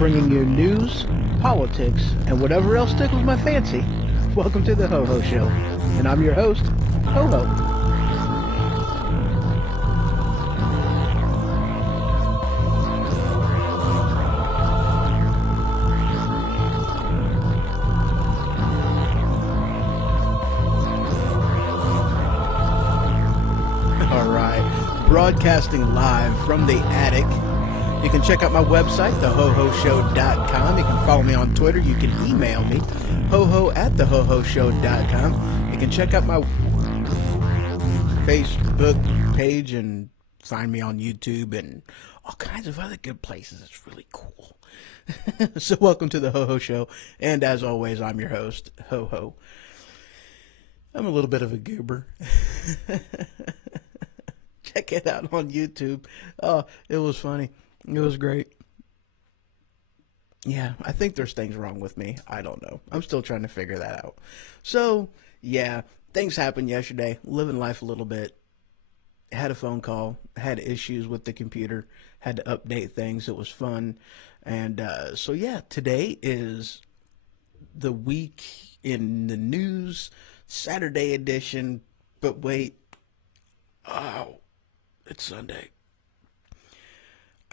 bringing you news, politics, and whatever else tickles my fancy. Welcome to the Ho Ho Show, and I'm your host, Ho Ho. Broadcasting live from the attic. You can check out my website, thehohoshow.com. You can follow me on Twitter. You can email me, hoho@thehohoshow.com. You can check out my Facebook page and find me on YouTube and all kinds of other good places. It's really cool. So welcome to the Ho Ho Show. And as always, I'm your host, Ho Ho. I'm a little bit of a goober. Check it out on YouTube. Oh, it was funny. It was great. Yeah, I think there's things wrong with me. I don't know. I'm still trying to figure that out. So, yeah, things happened yesterday. Living life a little bit. Had a phone call. Had issues with the computer. Had to update things. It was fun. And so, yeah, today is the week in the news, Saturday edition. But wait, oh, it's Sunday.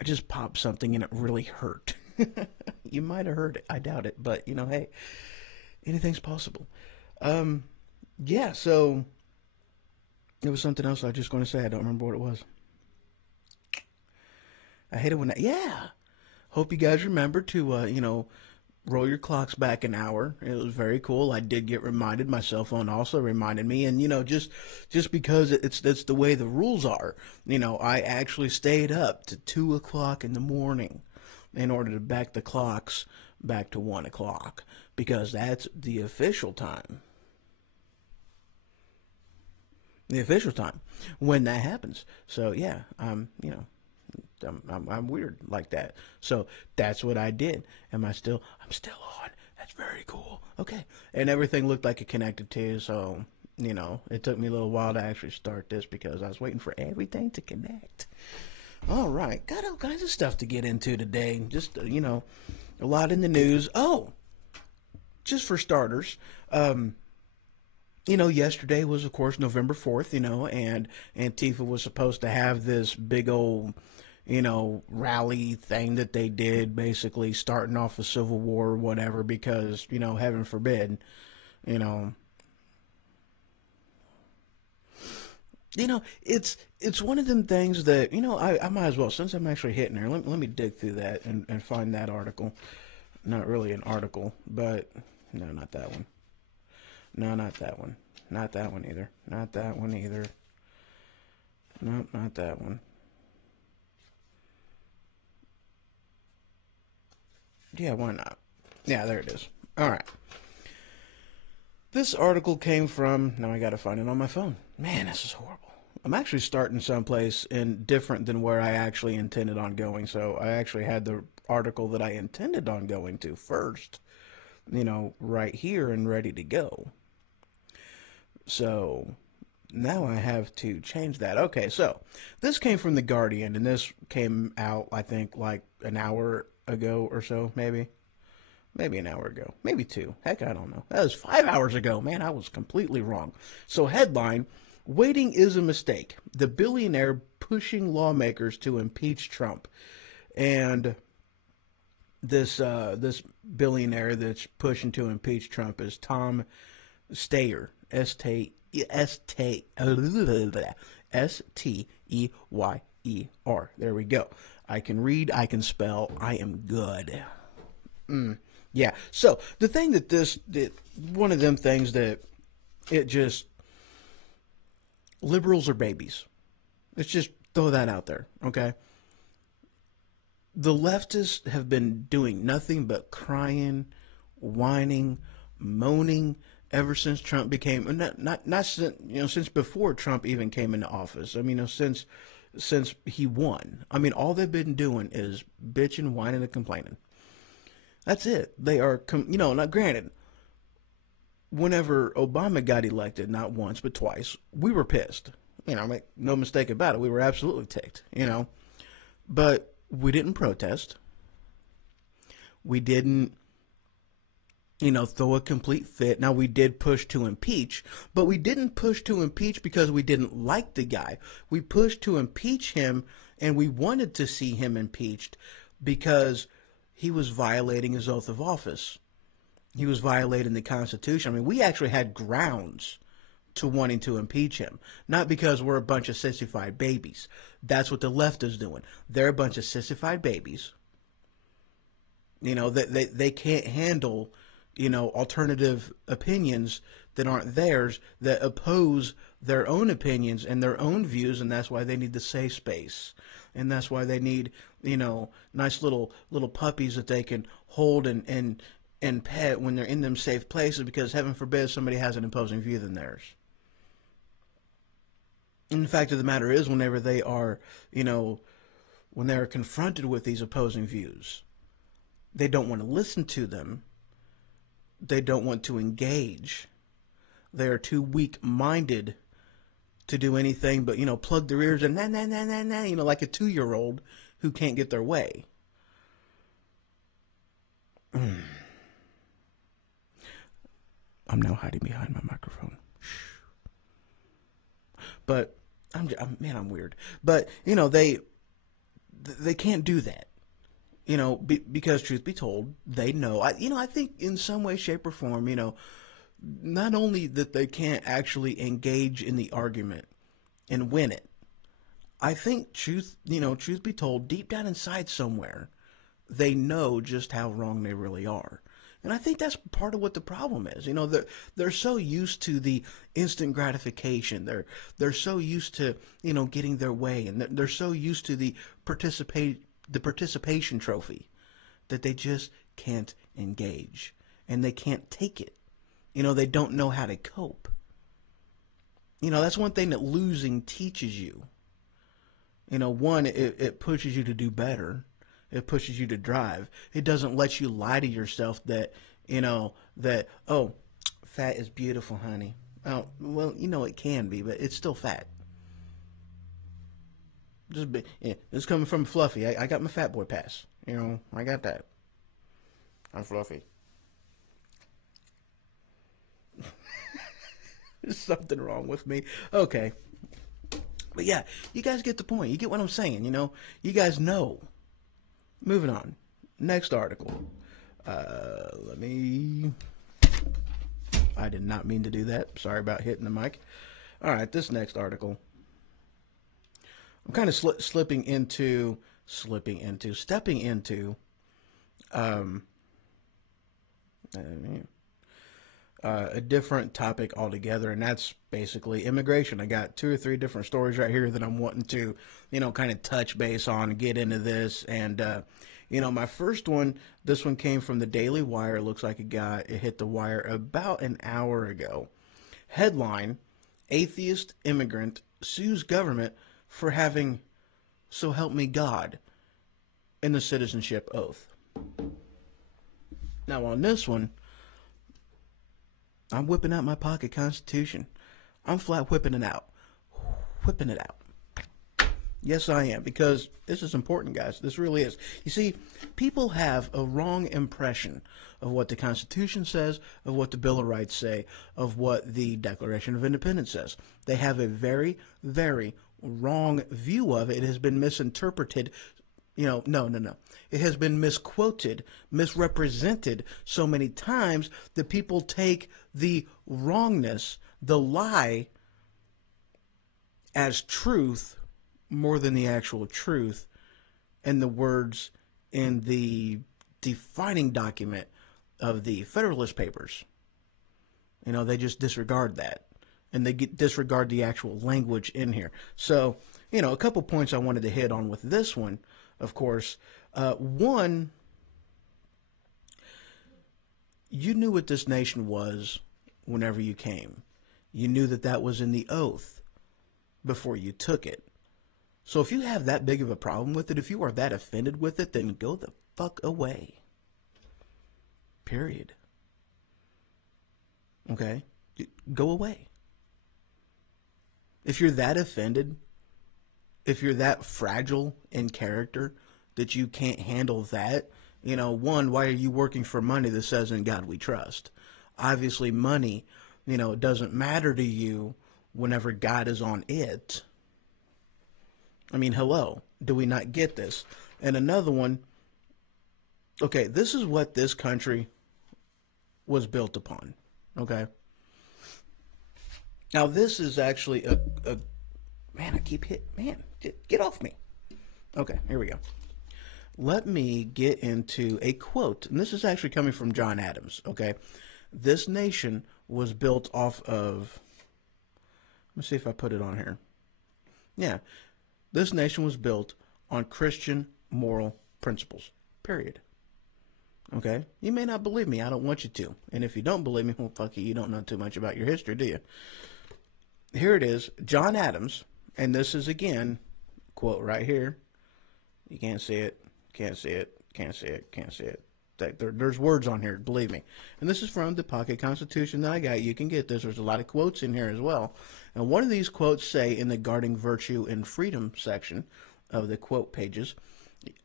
I just popped something and it really hurt. You might have heard it. I doubt it. But, hey, anything's possible. Um, yeah, so it was something else I was just going to say. I don't remember what it was. I hate it when that. Yeah. Hope you guys remember to, roll your clocks back an hour. It was very cool. I did get reminded. My cell phone also reminded me. And, just because that's the way the rules are, I actually stayed up to 2 o'clock in the morning in order to back the clocks back to 1 o'clock because that's the official time. The official time when that happens. So, yeah, I'm weird like that. So that's what I did. I'm still on. That's very cool. Okay. And everything looked like it connected to, so, it took me a little while to actually start this because I was waiting for everything to connect. All right. Got all kinds of stuff to get into today. Just, a lot in the news. Oh, just for starters, yesterday was, of course, November 4th, and Antifa was supposed to have this big old rally thing that they did, basically starting off a civil war or whatever, because, heaven forbid, you know, it's one of them things that, I might as well, since I'm actually hitting there, let me dig through that and find that article. Not really an article, but no, not that one. No, not that one. Not that one either. Not that one either. No, not that one. Yeah, why not? Yeah, there it is. All right. This article came from, now I got to find it on my phone. Man, this is horrible. I'm actually starting someplace different than where I actually intended on going. So I actually had the article that I intended on going to first, right here and ready to go. So now I have to change that. Okay, so this came from The Guardian, and this came out, I think, like an hour ago or so, maybe. Maybe an hour ago. Maybe 2. Heck, I don't know. That was 5 hours ago. Man, I was completely wrong. So headline, waiting is a mistake. The billionaire pushing lawmakers to impeach Trump. And this billionaire that's pushing to impeach Trump is Tom Steyer. S-T-E-Y-E-R. There we go. I can read, I can spell, I am good. Yeah. So the thing one of them things that it just, liberals are babies. Let's just throw that out there, okay? The leftists have been doing nothing but crying, whining, moaning ever since Trump became, not since before Trump even came into office. I mean, since he won. I mean, all they've been doing is bitching, whining, and complaining. That's it. They are, not granted, whenever Obama got elected, not once, but twice, we were pissed. Make no mistake about it. We were absolutely ticked, But we didn't protest. We didn't, throw a complete fit. Now, we did push to impeach, but we didn't push to impeach because we didn't like the guy. We pushed to impeach him, and we wanted to see him impeached because he was violating his oath of office. He was violating the Constitution. I mean, we actually had grounds to wanting to impeach him. Not because we're a bunch of sissified babies. That's what the left is doing. They're a bunch of sissified babies. They can't handle, alternative opinions that aren't theirs, that oppose their own opinions and their own views, and that's why they need the safe space. And that's why they need, nice little puppies that they can hold and pet when they're in them safe places, because heaven forbid somebody has an opposing view than theirs. And the fact of the matter is, whenever they are, when they are confronted with these opposing views, they don't want to listen to them. They don't want to engage. They are too weak-minded to do anything but, plug their ears and like a 2-year-old who can't get their way. I'm now hiding behind my microphone. But I'm weird. But they can't do that. Because truth be told, they know. I think in some way, shape, or form, not only that they can't actually engage in the argument and win it. I think truth be told, deep down inside somewhere, they know just how wrong they really are. And I think that's part of what the problem is. They're so used to the instant gratification. They're so used to, getting their way, and they're so used to the participation trophy that they just can't engage, and they can't take it. They don't know how to cope. That's one thing that losing teaches you. One, it pushes you to do better. It pushes you to drive. It doesn't let you lie to yourself that, oh, fat is beautiful, honey. Oh, well, it can be, but it's still fat. It's coming from Fluffy. I got my fat boy pass. I got that. I'm Fluffy. There's something wrong with me. Okay. But yeah, you guys get the point. You get what I'm saying, You guys know. Moving on. Next article. I did not mean to do that. Sorry about hitting the mic. All right, this next article. I'm kind of stepping into a different topic altogether, and that's basically immigration. I got 2 or 3 different stories right here that I'm wanting to, kind of touch base on and get into this. And, my first one, this one came from the Daily Wire. It looks like it hit the wire about an hour ago. Headline, Atheist Immigrant Sues Government for Having So Help Me God in the Citizenship Oath. Now on this one, I'm whipping out my pocket Constitution. I'm flat whipping it out. Whipping it out. Yes, I am, because this is important, guys. This really is. You see, people have a wrong impression of what the Constitution says, of what the Bill of Rights say, of what the Declaration of Independence says. They have a very, very wrong view of it. It has been misinterpreted. No. It has been misquoted, misrepresented so many times that people take the wrongness, the lie, as truth more than the actual truth, and the words in the defining document of the Federalist Papers. They just disregard that, and they disregard the actual language in here. So, a couple points I wanted to hit on with this one, of course. One, you knew what this nation was whenever you came. You knew that was in the oath before you took it. So if you have that big of a problem with it, if you are that offended with it, then go the fuck away. Period. Okay? Go away. If you're that offended, if you're that fragile in character that you can't handle that, one, why are you working for money that says in God we trust? Obviously money, doesn't matter to you whenever God is on it. I mean, hello, do we not get this? And another one, okay, this is what this country was built upon, okay? Now, this is actually man, I keep get off me. Okay, here we go. Let me get into a quote, and this is actually coming from John Adams, okay? This nation was built off of, let me see if I put it on here. Yeah. This nation was built on Christian moral principles, period. Okay? You may not believe me. I don't want you to. And if you don't believe me, well, fuck you. You don't know too much about your history, do you? Here it is, John Adams, and this is, again, quote right here. You can't see it, can't see it, can't see it, can't see it. There's words on here, believe me. And this is from the Pocket Constitution that I got. You can get this. There's a lot of quotes in here as well. And one of these quotes say in the Guarding Virtue and Freedom section of the quote pages,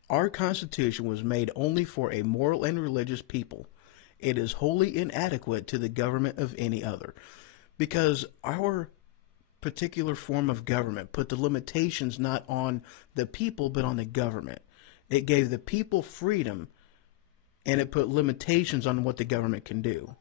our Constitution was made only for a moral and religious people. It is wholly inadequate to the government of any other. Because our particular form of government put the limitations not on the people, but on the government. It gave the people freedom, and it put limitations on what the government can do.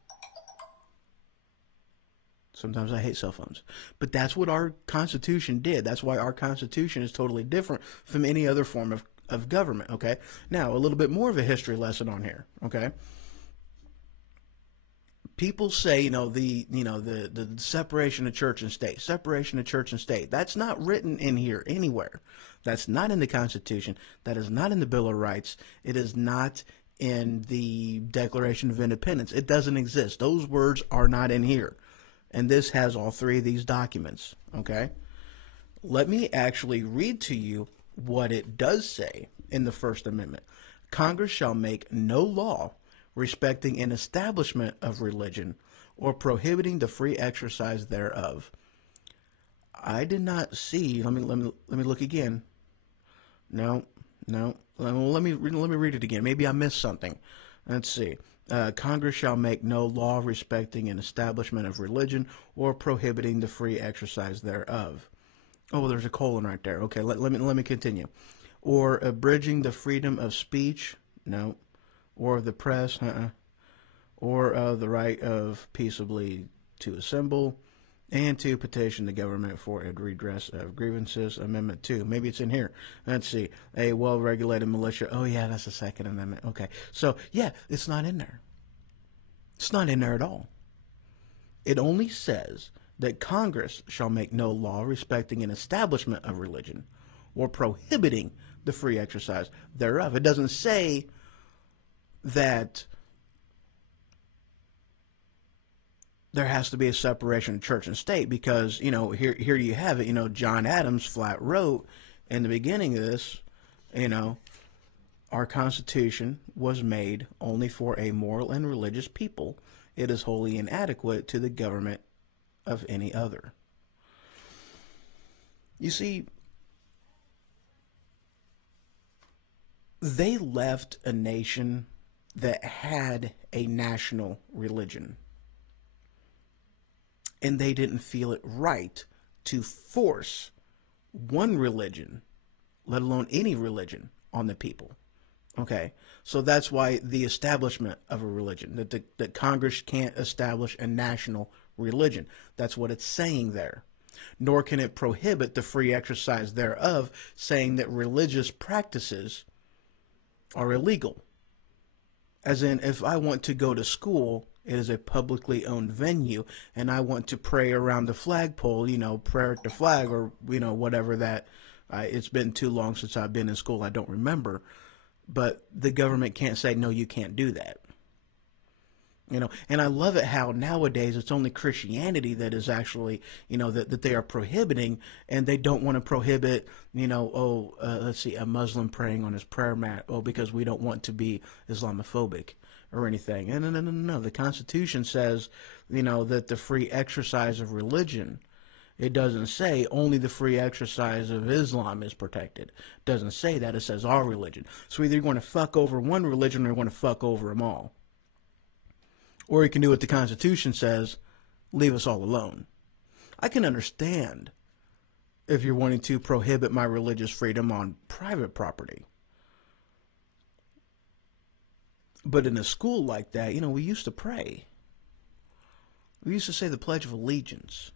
Sometimes I hate cell phones. But that's what our Constitution did. That's why our Constitution is totally different from any other form of government, okay? Now, a little bit more of a history lesson on here, okay? People say, the separation of church and state, separation of church and state. That's not written in here anywhere. That's not in the Constitution. That is not in the Bill of Rights. It is not in the Declaration of Independence. It doesn't exist. Those words are not in here. And this has all three of these documents, okay? Let me actually read to you what it does say in the First Amendment. Congress shall make no law respecting an establishment of religion or prohibiting the free exercise thereof. I did not see. Let me look again. No. Let me read it again. Maybe I missed something. Let's see. Congress shall make no law respecting an establishment of religion or prohibiting the free exercise thereof. Oh, there's a colon right there. Okay, let me continue. Or abridging the freedom of speech. No. Or of the press. Or of the right of peaceably to assemble and to petition the government for a redress of grievances. Amendment 2. Maybe it's in here. Let's see. A well-regulated militia. Oh, yeah, that's the Second Amendment. Okay. So, yeah, it's not in there. It's not in there at all. It only says that Congress shall make no law respecting an establishment of religion or prohibiting the free exercise thereof. It doesn't say that there has to be a separation of church and state because, here you have it. John Adams flat wrote in the beginning of this, our Constitution was made only for a moral and religious people. It is wholly inadequate to the government of any other. You see, they left a nation that had a national religion. And they didn't feel it right to force one religion, let alone any religion, on the people. Okay, so that's why the establishment of a religion, that Congress can't establish a national religion. That's what it's saying there. Nor can it prohibit the free exercise thereof, saying that religious practices are illegal. As in, if I want to go to school, it is a publicly owned venue, and I want to pray around the flagpole, prayer at the flag, or, whatever that, it's been too long since I've been in school, I don't remember, but the government can't say, no, you can't do that. And I love it how nowadays it's only Christianity that is actually, that they are prohibiting, and they don't want to prohibit, let's see, a Muslim praying on his prayer mat, because we don't want to be Islamophobic or anything. And no. The Constitution says, that the free exercise of religion, it doesn't say only the free exercise of Islam is protected. It doesn't say that. It says all religion. So either you're going to fuck over one religion or you're going to fuck over them all. Or you can do what the Constitution says, leave us all alone. I can understand if you're wanting to prohibit my religious freedom on private property. But in a school like that, we used to pray. We used to say the Pledge of Allegiance.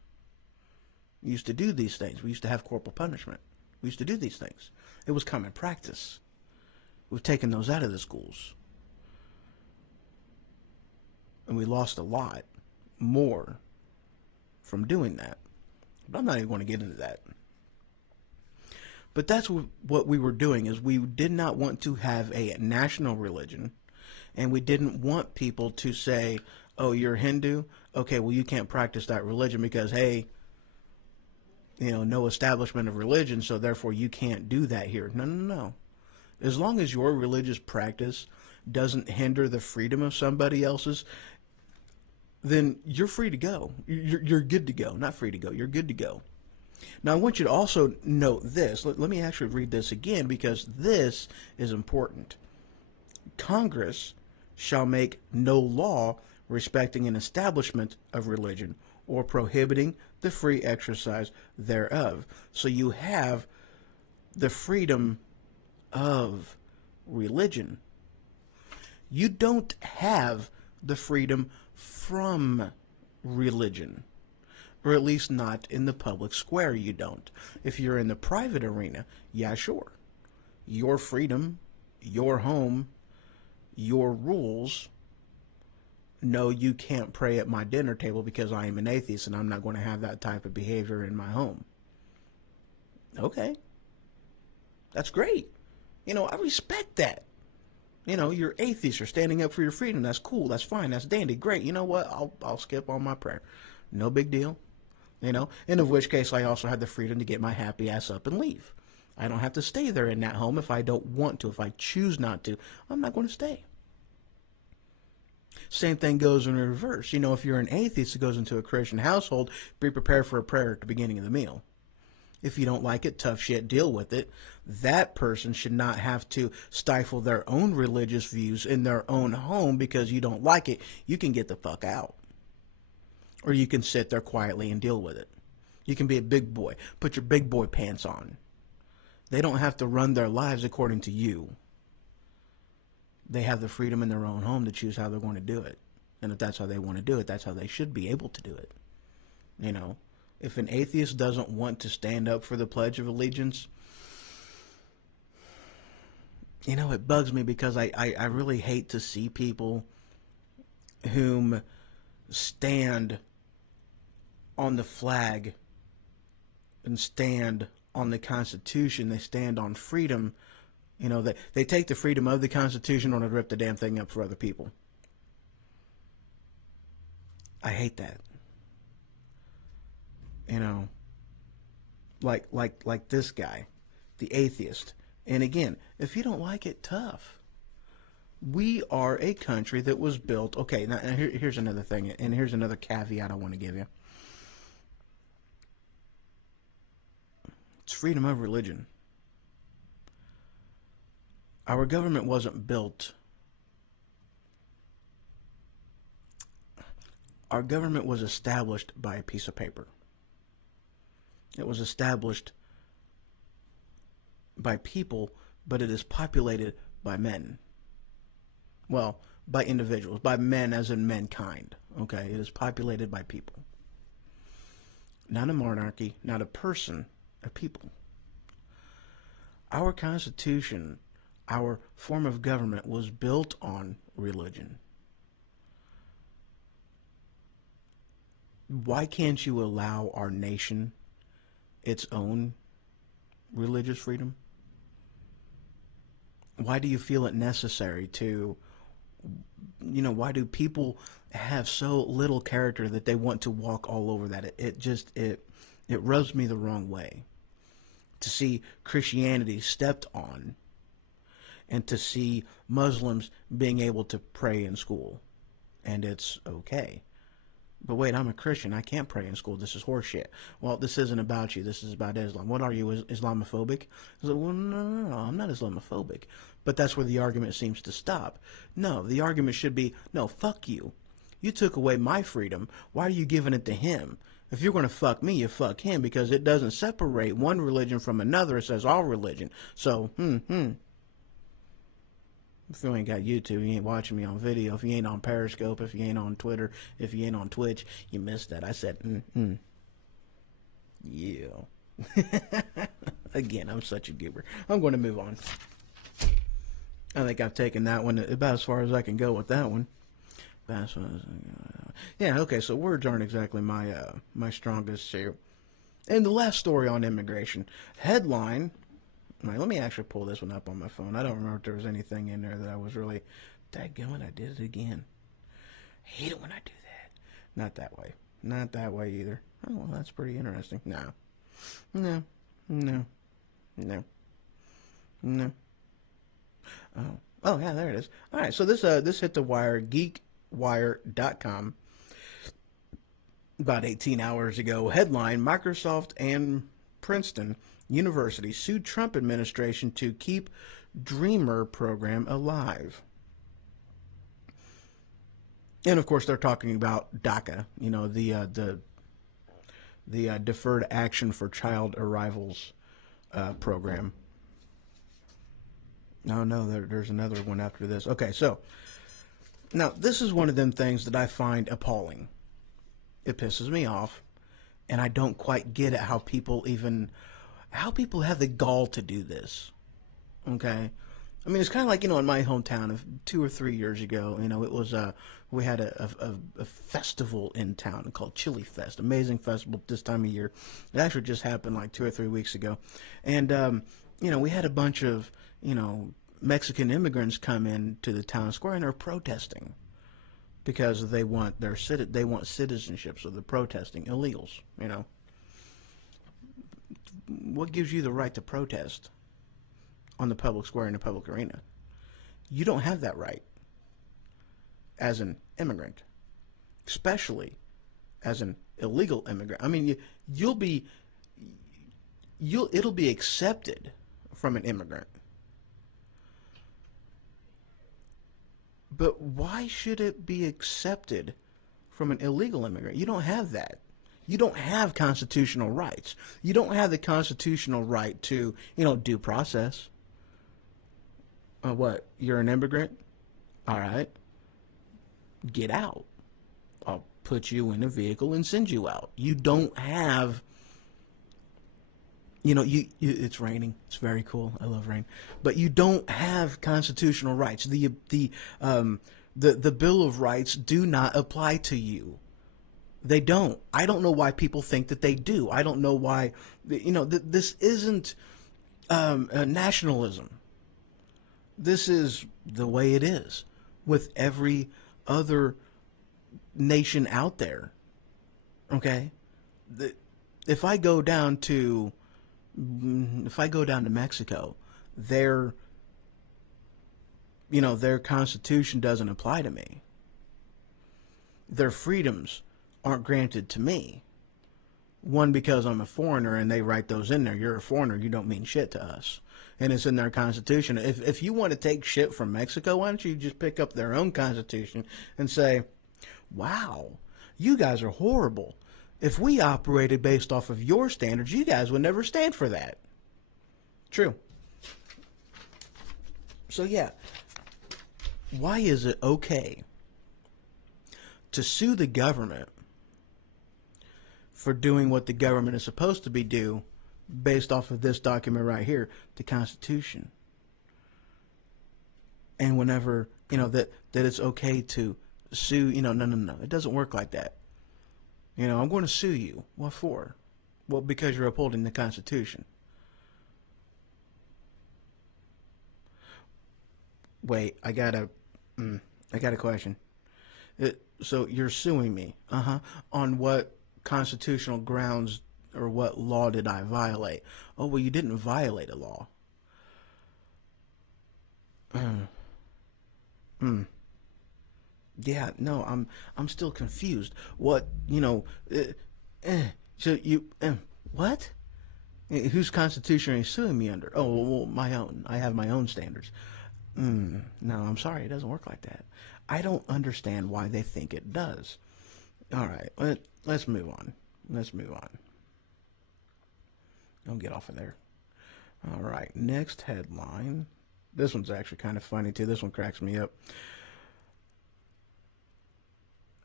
We used to do these things. We used to have corporal punishment. We used to do these things. It was common practice. We've taken those out of the schools. And we lost a lot more from doing that. But I'm not even going to get into that. But that's what we were doing, is we did not want to have a national religion. And we didn't want people to say, oh, you're Hindu? Okay, well, you can't practice that religion because, hey, no establishment of religion, so therefore you can't do that here. No. As long as your religious practice doesn't hinder the freedom of somebody else's, then you're free to go. You're good to go. Not free to go. You're good to go. Now, I want you to also note this. Let me actually read this again because this is important. Congress shall make no law respecting an establishment of religion or prohibiting the free exercise thereof. So you have the freedom of religion. You don't have the freedom from religion, or at least not in the public square. You don't. If you're in the private arena, yeah, sure. Your freedom, your home, your rules. No, you can't pray at my dinner table because I am an atheist and I'm not going to have that type of behavior in my home. Okay. That's great. I respect that. You're atheist. You're standing up for your freedom. That's cool. That's fine. That's dandy. Great. You know what? I'll skip on my prayer. No big deal. And of which case I also have the freedom to get my happy ass up and leave. I don't have to stay there in that home if I don't want to. If I choose not to, I'm not going to stay. Same thing goes in reverse. If you're an atheist that goes into a Christian household, be prepared for a prayer at the beginning of the meal. If you don't like it, tough shit, deal with it. That person should not have to stifle their own religious views in their own home because you don't like it. You can get the fuck out. Or you can sit there quietly and deal with it. You can be a big boy. Put your big boy pants on. They don't have to run their lives according to you. They have the freedom in their own home to choose how they're going to do it. And if that's how they want to do it, that's how they should be able to do it. If an atheist doesn't want to stand up for the Pledge of Allegiance, it bugs me because I really hate to see people whom stand on the flag and stand on the Constitution. They stand on freedom. They take the freedom of the Constitution and rip the damn thing up for other people. I hate that. Like this guy, the atheist. And again, if you don't like it, tough. We are a country that was built. Okay, now here's another thing, and here's another caveat I want to give you. It's freedom of religion. Our government wasn't built. Our government was established by a piece of paper. It was established by people, but it is populated by men. Well, by individuals, by men as in mankind. Okay, it is populated by people. Not a monarchy, not a person, a people. Our Constitution, our form of government was built on religion. Why can't you allow our nation its own religious freedom? Why do you feel it necessary to, why do people have so little character that they want to walk all over that? It rubs me the wrong way to see Christianity stepped on and to see Muslims being able to pray in school. And it's okay. But wait, I'm a Christian. I can't pray in school. This is horseshit. Well, this isn't about you. This is about Islam. What are you, Islamophobic? I said, well, no, I'm not Islamophobic. But that's where the argument seems to stop. No, the argument should be, no, fuck you. You took away my freedom. Why are you giving it to him? If you're going to fuck me, you fuck him, because it doesn't separate one religion from another. It says all religion. So, If you ain't got YouTube, you ain't watching me on video. If you ain't on Periscope, if you ain't on Twitter, if you ain't on Twitch, you missed that. I said, Yeah. Again, I'm such a goober. I'm going to move on. I think I've taken that one about as far as I can go with that one. Yeah, okay, so words aren't exactly my strongest suit. And the last story on immigration. Headline. Right, let me actually pull this one up on my phone. I don't remember if there was anything in there that I was really... Dadgummit, I did it again. I hate it when I do that. Not that way. Not that way either. Oh, well, that's pretty interesting. No. Oh. Oh yeah, there it is. All right, so this hit the wire, geekwire.com, about 18 hours ago. Headline: Microsoft and Princeton University sued Trump administration to keep Dreamer program alive. And of course, they're talking about DACA, the Deferred Action for Child Arrivals program. No, there's another one after this. Okay, so now this is one of them things that I find appalling. It pisses me off, and I don't quite get it how people have the gall to do this. Okay, I mean, it's kind of like, in my hometown of 2 or 3 years ago, it was we had a festival in town called Chili Fest, amazing festival this time of year. It actually just happened like 2 or 3 weeks ago, and we had a bunch of Mexican immigrants come into the town square, and they're protesting because they want citizenship, so they're protesting illegals. What gives you the right to protest on the public square in the public arena? You don't have that right as an immigrant, especially as an illegal immigrant. I mean, it'll be accepted from an immigrant. But why should it be accepted from an illegal immigrant? You don't have that. You don't have constitutional rights. You don't have the constitutional right to, due process. What? You're an immigrant? All right. Get out. I'll put you in a vehicle and send you out. You don't have, it's raining. It's very cool. I love rain. But you don't have constitutional rights. The Bill of Rights do not apply to you. They don't. I don't know why people think that they do. I don't know why, this isn't nationalism. This is the way it is with every other nation out there. Okay? If I go down to Mexico, their constitution doesn't apply to me. Their freedoms aren't granted to me. One, because I'm a foreigner and they write those in there. You're a foreigner, you don't mean shit to us. And it's in their constitution. If you want to take shit from Mexico, why don't you just pick up their own constitution and say, wow, you guys are horrible. If we operated based off of your standards, you guys would never stand for that. True. So yeah, why is it okay to sue the government for doing what the government is supposed to be do based off of this document right here, the Constitution? And whenever, that it's okay to sue, no. It doesn't work like that. I'm going to sue you. What for? Well, because you're upholding the Constitution. Wait, I got a question. So you're suing me, on what constitutional grounds or what law did I violate? Oh, well, you didn't violate a law. Yeah, no, I'm still confused. What, so you, what? Whose constitution are you suing me under? Oh, well, my own. I have my own standards. No, I'm sorry, it doesn't work like that. I don't understand why they think it does. All right, let's move on. Don't get off of there. All right, next headline. This one's actually kind of funny, too. This one cracks me up.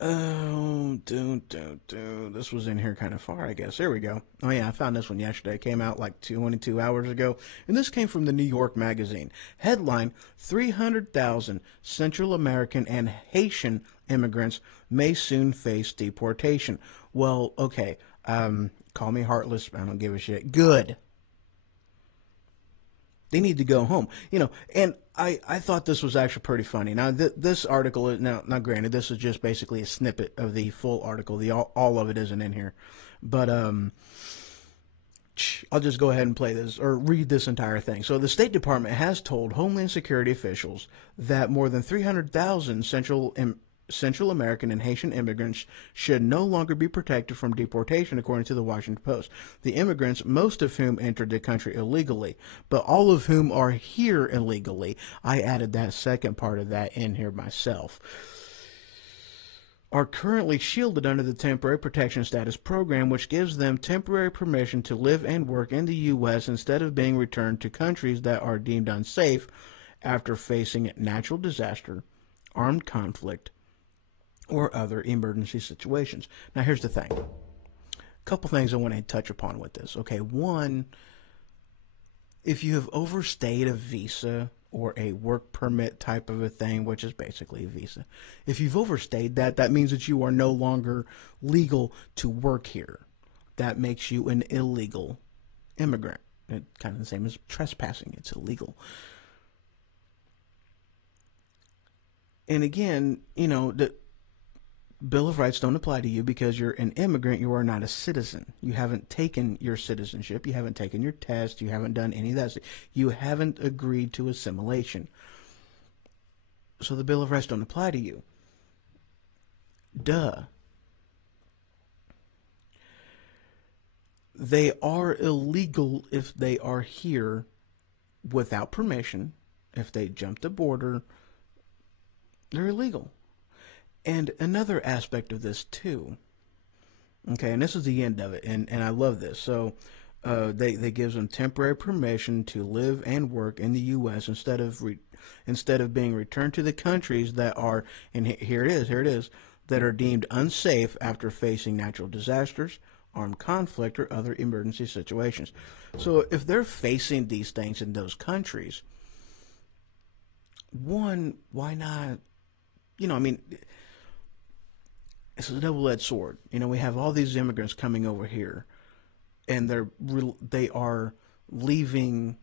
Oh, this was in here kind of far, I guess. There we go. Oh, yeah, I found this one yesterday. It came out like 22 hours ago. And this came from the New York Magazine. Headline: 300,000 Central American and Haitian immigrants may soon face deportation. Well, okay. Call me heartless. I don't give a shit. Good. They need to go home. And I thought this was actually pretty funny. Now, this article is, now granted, this is just basically a snippet of the full article. All of it isn't in here. But I'll just go ahead and play this or read this entire thing. So the State Department has told Homeland Security officials that more than 300,000 Central American and Haitian immigrants should no longer be protected from deportation, according to the Washington Post. The immigrants, most of whom entered the country illegally, but all of whom are here illegally. I added that second part of that in here myself. Are currently shielded under the Temporary Protection Status Program, which gives them temporary permission to live and work in the U.S. instead of being returned to countries that are deemed unsafe after facing natural disaster, armed conflict, or other emergency situations. Now, here's the thing. A couple things I want to touch upon with this. Okay, one, if you have overstayed a visa or a work permit type of a thing, which is basically a visa. If you've overstayed that, that means that you are no longer legal to work here. That makes you an illegal immigrant. It's kind of the same as trespassing. It's illegal. And again, you know, the Bill of Rights don't apply to you because you're an immigrant. You are not a citizen. You haven't taken your citizenship. You haven't taken your test. You haven't done any of that. You haven't agreed to assimilation. So the Bill of Rights don't apply to you. Duh. They are illegal if they are here without permission. If they jump the border, they're illegal. And another aspect of this too, okay, and this is the end of it, and I love this. So they gives them temporary permission to live and work in the U.S. instead of being returned to the countries that are, and here it is, that are deemed unsafe after facing natural disasters, armed conflict, or other emergency situations. So if they're facing these things in those countries, one, why not? You know, I mean, it's a double-edged sword. You know, we have all these immigrants coming over here, and they are leaving,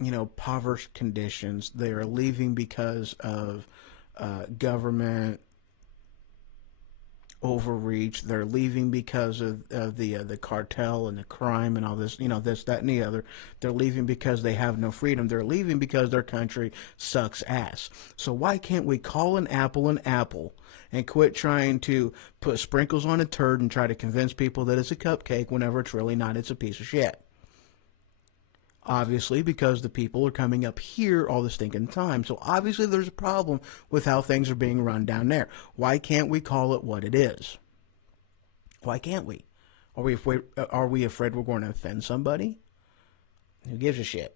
you know, impoverished conditions. They are leaving because of government overreach. They're leaving because of the cartel and the crime and all this, you know, this, that, and the other. They're leaving because they have no freedom. They're leaving because their country sucks ass. So why can't we call an apple and quit trying to put sprinkles on a turd and try to convince people that it's a cupcake whenever it's really not? It's a piece of shit. Obviously, because the people are coming up here all the stinking time. So obviously there's a problem with how things are being run down there. Why can't we call it what it is? Why can't we? Are we afraid we're going to offend somebody? Who gives a shit?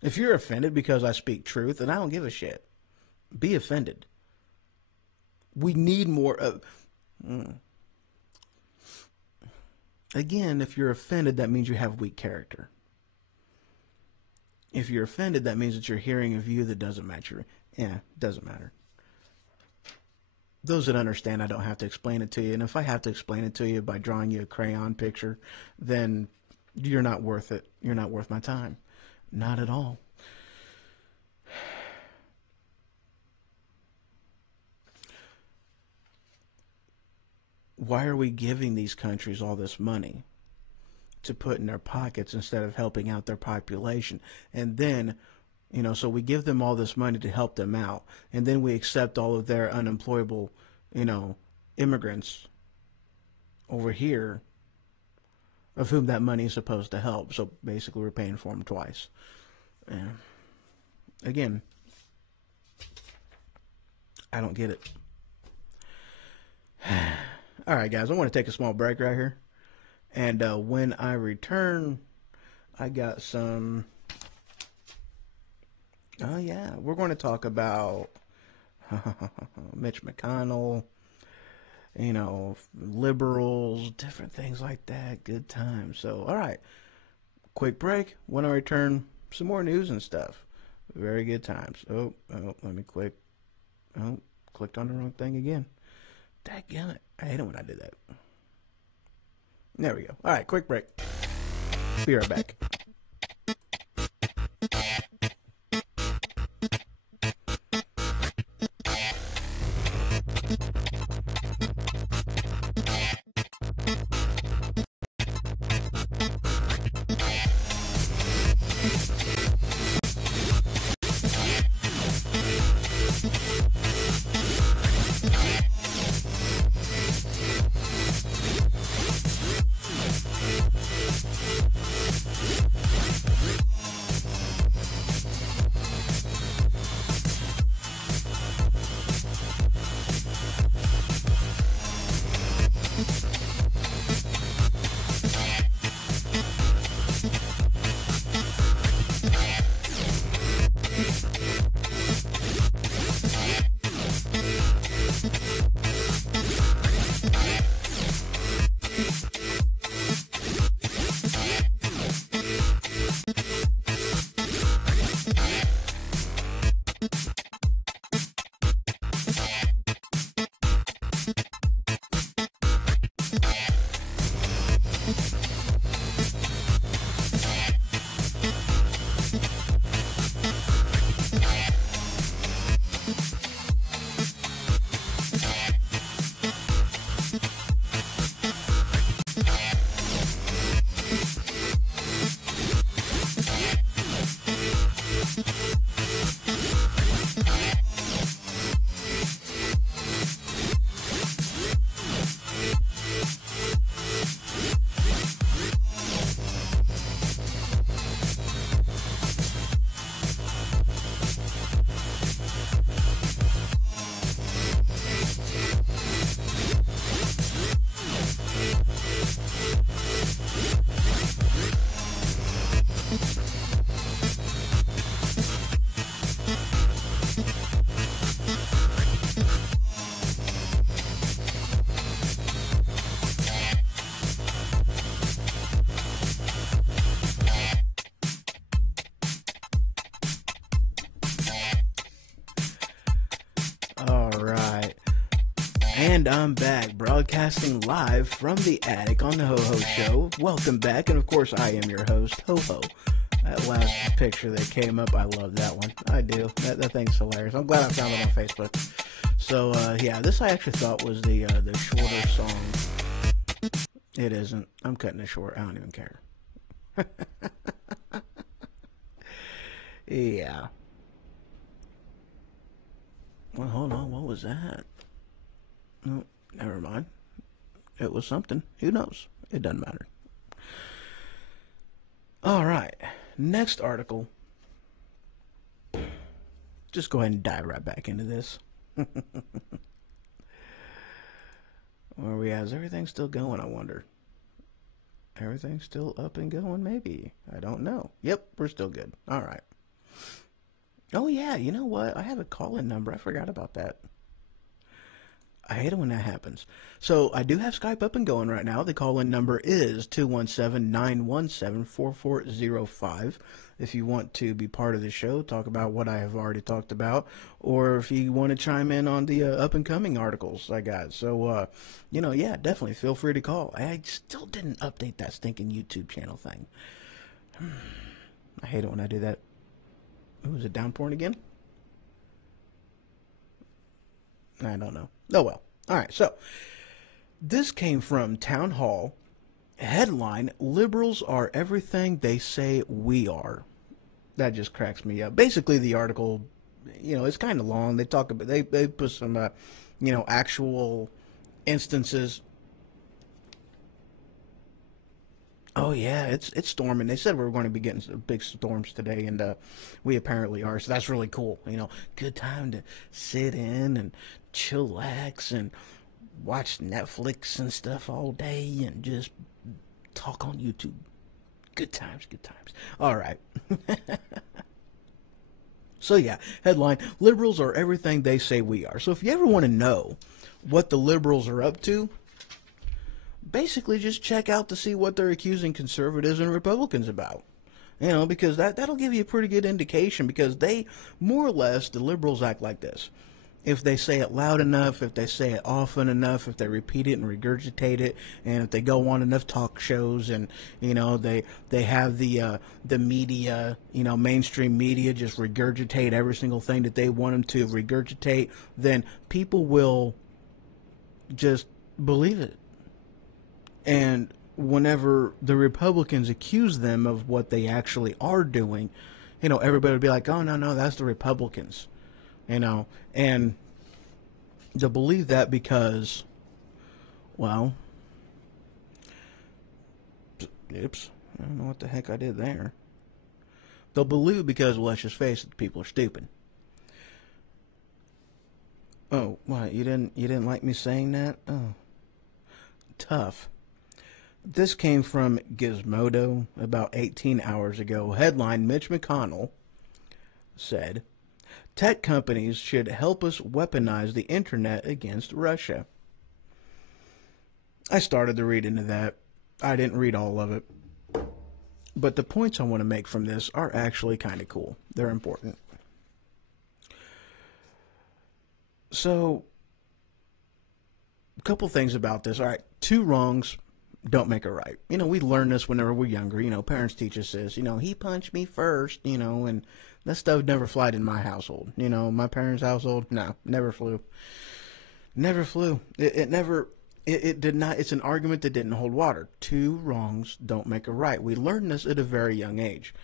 If you're offended because I speak truth, then I don't give a shit. Be offended. We need more of... Again, if you're offended, that means you have weak character. If you're offended, that means that you're hearing a view that doesn't match your... Yeah, doesn't matter. Those that understand, I don't have to explain it to you. And if I have to explain it to you by drawing you a crayon picture, then you're not worth it. You're not worth my time. Not at all. Why are we giving these countries all this money to put in their pockets instead of helping out their population? And then, you know, so we give them all this money to help them out, and then we accept all of their unemployable, you know, immigrants over here, of whom that money is supposed to help. So basically we're paying for them twice. Yeah. Again, I don't get it. All right, guys, I want to take a small break right here. And when I return, I got some... Oh, yeah, we're going to talk about Mitch McConnell, you know, liberals, different things like that. Good times. So, all right, quick break. When I return, some more news and stuff. Very good times. Oh, let me click. Oh, clicked on the wrong thing again. Dadgummit. I hate it when I do that. There we go. All right, quick break. Be right back. And I'm back, broadcasting live from the attic on the Ho Ho Show. Welcome back, and of course, I am your host, Ho Ho. That last picture that came up, I love that one. I do. That thing's hilarious. I'm glad I found it on Facebook. So, yeah, this I actually thought was the shorter song. It isn't. I'm cutting it short. I don't even care. Yeah. Well, hold on. What was that? No, never mind. It was something. Who knows? It doesn't matter. All right. Next article. Just go ahead and dive right back into this. Where are we at? Is everything still going, I wonder? Everything's still up and going, maybe. I don't know. Yep, we're still good. All right. Oh, yeah, you know what? I have a call-in number. I forgot about that. I hate it when that happens. So I do have Skype up and going right now. The call-in number is 217-917-4405. If you want to be part of the show, talk about what I have already talked about, or if you want to chime in on the up-and-coming articles I got. So, yeah, definitely feel free to call. I still didn't update that stinking YouTube channel thing. I hate it when I do that. Ooh, is it downpouring again? I don't know. Oh, well. All right, so this came from Town Hall. Headline, liberals are everything they say we are. That just cracks me up. Basically, the article, it's kind of long. They talk about, they put some, actual instances. Oh, yeah, it's storming. They said we were going to be getting some big storms today, and we apparently are, so that's really cool. Good time to sit in and chillax and watch Netflix and stuff all day and just talk on YouTube. Good times, good times. All right. So, yeah, headline, liberals are everything they say we are. So if you ever want to know what the liberals are up to, basically just check out to see what they're accusing conservatives and Republicans about. Because that'll give you a pretty good indication, because they, more or less, the liberals act like this. If they say it loud enough, if they say it often enough, if they repeat it and regurgitate it, and if they go on enough talk shows and, they have the media, mainstream media just regurgitate every single thing that they want them to regurgitate, then people will just believe it. And whenever the Republicans accuse them of what they actually are doing, everybody would be like, oh, no, that's the Republicans. And they'll believe that because, well, oops, I don't know what the heck I did there. They'll believe because, well, let's just face it, people are stupid. Oh, what, you didn't like me saying that? Oh, tough. This came from Gizmodo about 18 hours ago. Headline, Mitch McConnell said, tech companies should help us weaponize the internet against Russia. I started to read into that. I didn't read all of it. But the points I want to make from this are actually kind of cool. They're important. So, a couple things about this. All right, two wrongs don't make it right. We learn this whenever we're younger. Parents teach us this. He punched me first, and that stuff never flied in my household. My parents' household, no, never flew. Never flew. It never, it did not, it's an argument that didn't hold water. Two wrongs don't make a right. We learned this at a very young age,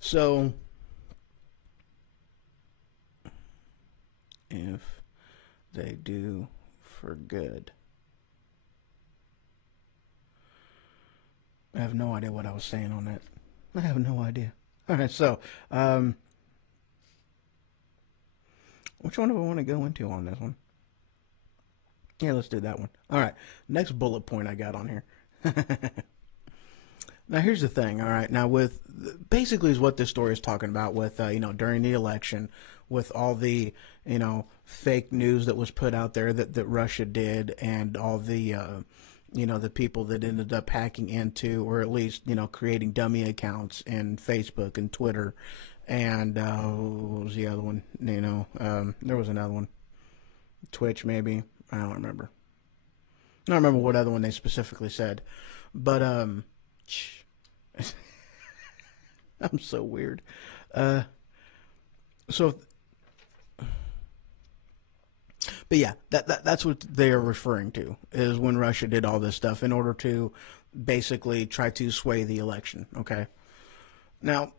So, if they do for good. I have no idea what I was saying on that. I have no idea. All right, so, which one do I want to go into on this one? Yeah, let's do that one. All right, next bullet point I got on here. Now, here's the thing, all right? Now, with basically is what this story is talking about with, during the election, with all the, fake news that was put out there that Russia did, and all the, the people that ended up hacking into, or at least, creating dummy accounts in Facebook and Twitter. And what was the other one? There was another one. Twitch, maybe. I don't remember. I don't remember what other one they specifically said. But, I'm so weird. So, but yeah, that's what they are referring to, is when Russia did all this stuff in order to basically try to sway the election. Okay. Now,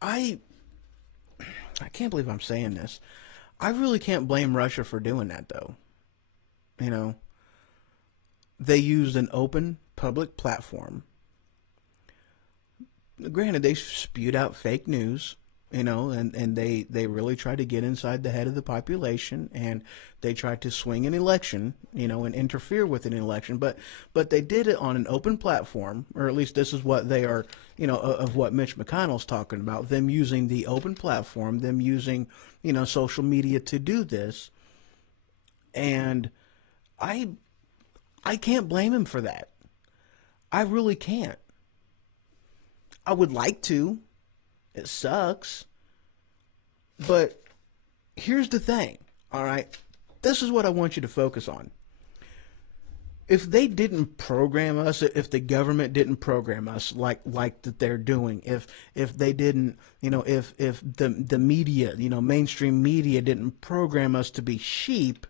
I I can't believe I'm saying this. I really can't blame Russia for doing that, though. You know, they used an open public platform. Granted, they spewed out fake news, and they really tried to get inside the head of the population, and they tried to swing an election, and interfere with an election. But they did it on an open platform, or at least this is what they are, of what Mitch McConnell's talking about, them using the open platform, them using, social media to do this. And I can't blame him for that. I really can't. I would like to. It sucks. But here's the thing, all right? This is what I want you to focus on. If they didn't program us, if the government didn't program us like that they're doing, if they didn't, if the media, mainstream media didn't program us to be sheep,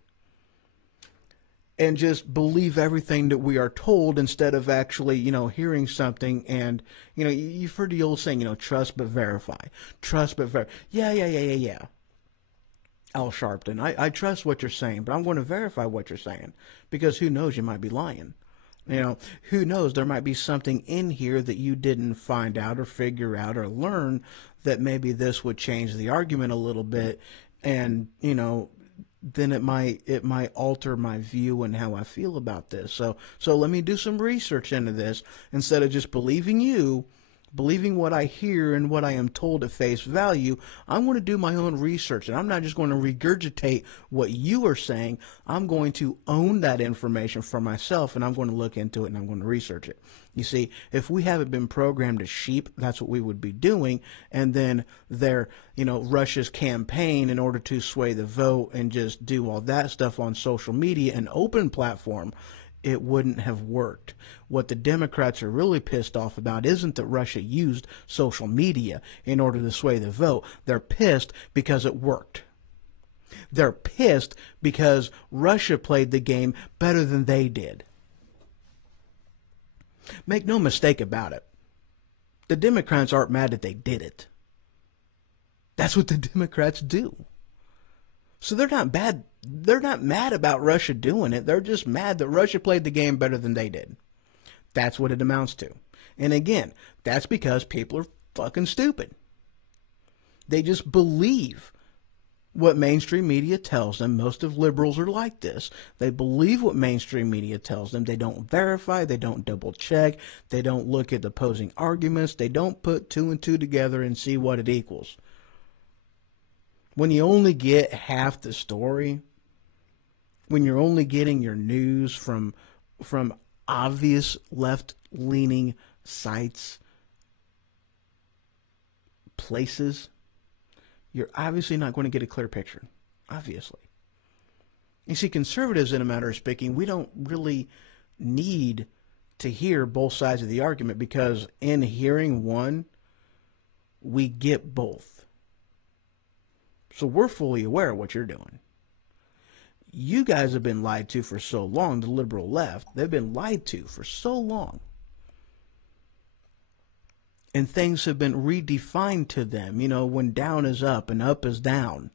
and just believe everything that we are told instead of actually, hearing something. And, you've heard the old saying, trust but verify. Trust but verify. Yeah. Al Sharpton, I trust what you're saying, but I'm going to verify what you're saying, because who knows, you might be lying. Who knows, there might be something in here that you didn't find out or figure out or learn, that maybe this would change the argument a little bit, and, then it might alter my view and how I feel about this. So let me do some research into this instead of just believing what I hear and what I am told at face value. I'm going to do my own research, and I'm not just going to regurgitate what you are saying. I'm going to own that information for myself, and I'm going to look into it, and I'm going to research it. You see, if we haven't been programmed as sheep, that's what we would be doing. And then Russia's campaign in order to sway the vote and just do all that stuff on social media, an open platform, it wouldn't have worked. What the Democrats are really pissed off about isn't that Russia used social media in order to sway the vote. They're pissed because it worked. They're pissed because Russia played the game better than they did. Make no mistake about it. The Democrats aren't mad that they did it. That's what the Democrats do. So they're not bad. They're not mad about Russia doing it. They're just mad that Russia played the game better than they did. That's what it amounts to. And again, that's because people are fucking stupid. They just believe what mainstream media tells them. Most of liberals are like this. They believe what mainstream media tells them. They don't verify. They don't double check. They don't look at the opposing arguments. They don't put two and two together and see what it equals. When you only get half the story, when you're only getting your news from obvious left-leaning sites, places, you're obviously not going to get a clear picture. Obviously. You see, conservatives, in a matter of speaking, we don't really need to hear both sides of the argument, because in hearing one, we get both. So we're fully aware of what you're doing. You guys have been lied to for so long, the liberal left. They've been lied to for so long. And things have been redefined to them. When down is up and up is down.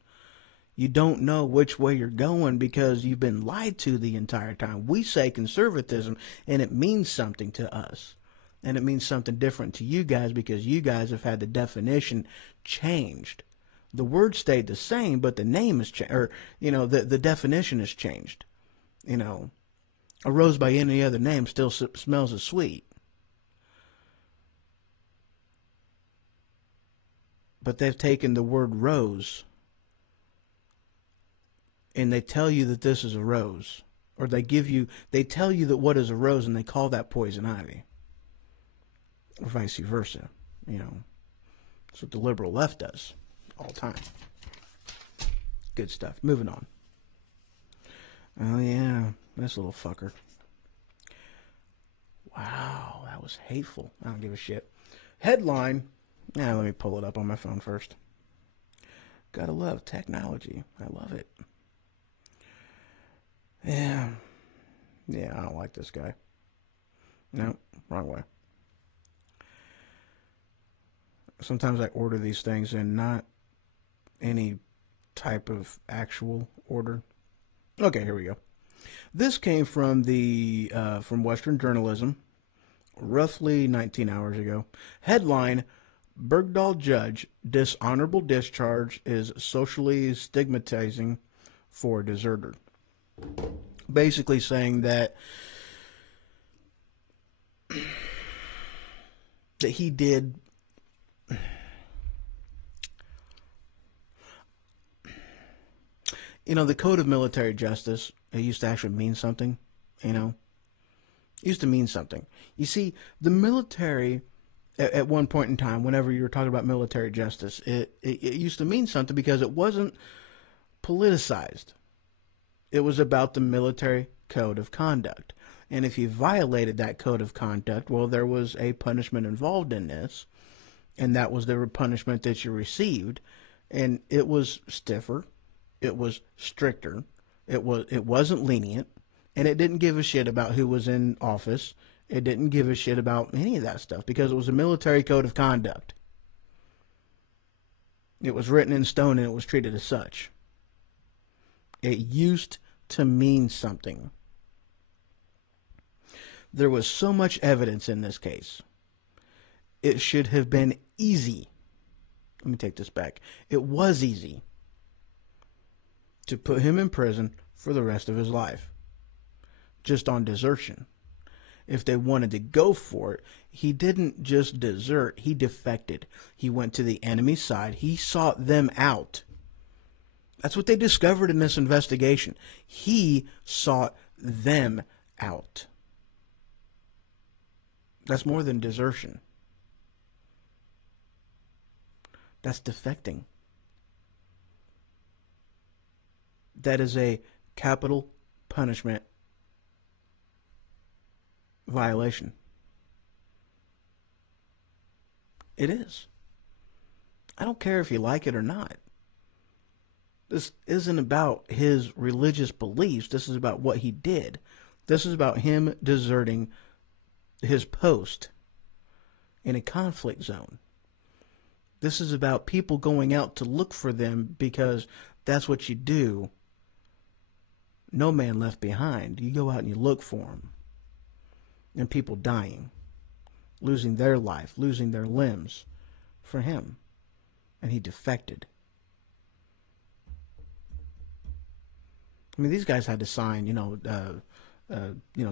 You don't know which way you're going because you've been lied to the entire time. We say conservatism, and it means something to us. And it means something different to you guys because you guys have had the definition changed. The word stayed the same, but the name has changed, or, the definition has changed. A rose by any other name still smells as sweet. But they've taken the word rose and they tell you that this is a rose. Or they tell you that what is a rose, and they call that poison ivy. Or vice versa. You know, that's what the liberal left does all the time. Good stuff. Moving on. Oh, yeah. This little fucker. Wow, that was hateful. I don't give a shit. Headline. Let me pull it up on my phone first. Gotta love technology. I love it. Yeah. Yeah, I don't like this guy. No, wrong way. Sometimes I order these things in not any type of actual order. Okay, here we go. This came from from Western Journalism, roughly 19 hours ago. Headline: Bergdahl judge dishonorable discharge is socially stigmatizing for deserter. Basically saying that he did the code of military justice, it used to actually mean something, It used to mean something. You see, the military, at one point in time, whenever you were talking about military justice, it used to mean something because it wasn't politicized. It was about the military code of conduct. And if you violated that code of conduct, well, there was a punishment involved in this, and that was the punishment that you received. And it was stiffer. It was stricter. It wasn't lenient, and it didn't give a shit about who was in office. It didn't give a shit about any of that stuff because it was a military code of conduct. It was written in stone and it was treated as such. It used to mean something. There was so much evidence in this case. It should have been easy. Let me take this back. It was easy to put him in prison for the rest of his life, just on desertion. If they wanted to go for it, he didn't just desert, he defected. He went to the enemy side. He sought them out. That's what they discovered in this investigation. He sought them out. That's more than desertion. That's defecting. That is a capital punishment violation. It is. I don't care if you like it or not. This isn't about his religious beliefs. This is about what he did. This is about him deserting his post in a conflict zone. This is about people going out to look for them because that's what you do. No man left behind. You go out and you look for them. And people dying, losing their life, losing their limbs for him. And he defected. I mean, these guys had to sign,